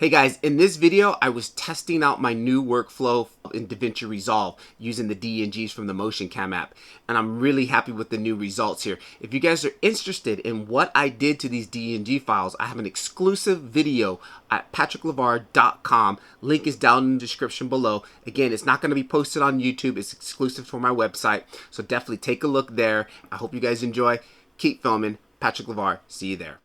Hey guys, in this video, I was testing out my new workflow in DaVinci Resolve using the DNGs from the motioncam app, and I'm really happy with the new results here. If you guys are interested in what I did to these DNG files, I have an exclusive video at patricklevar.com. Link is down in the description below. Again, it's not going to be posted on YouTube. It's exclusive for my website, so definitely take a look there. I hope you guys enjoy. Keep filming. Patrick Levar. See you there.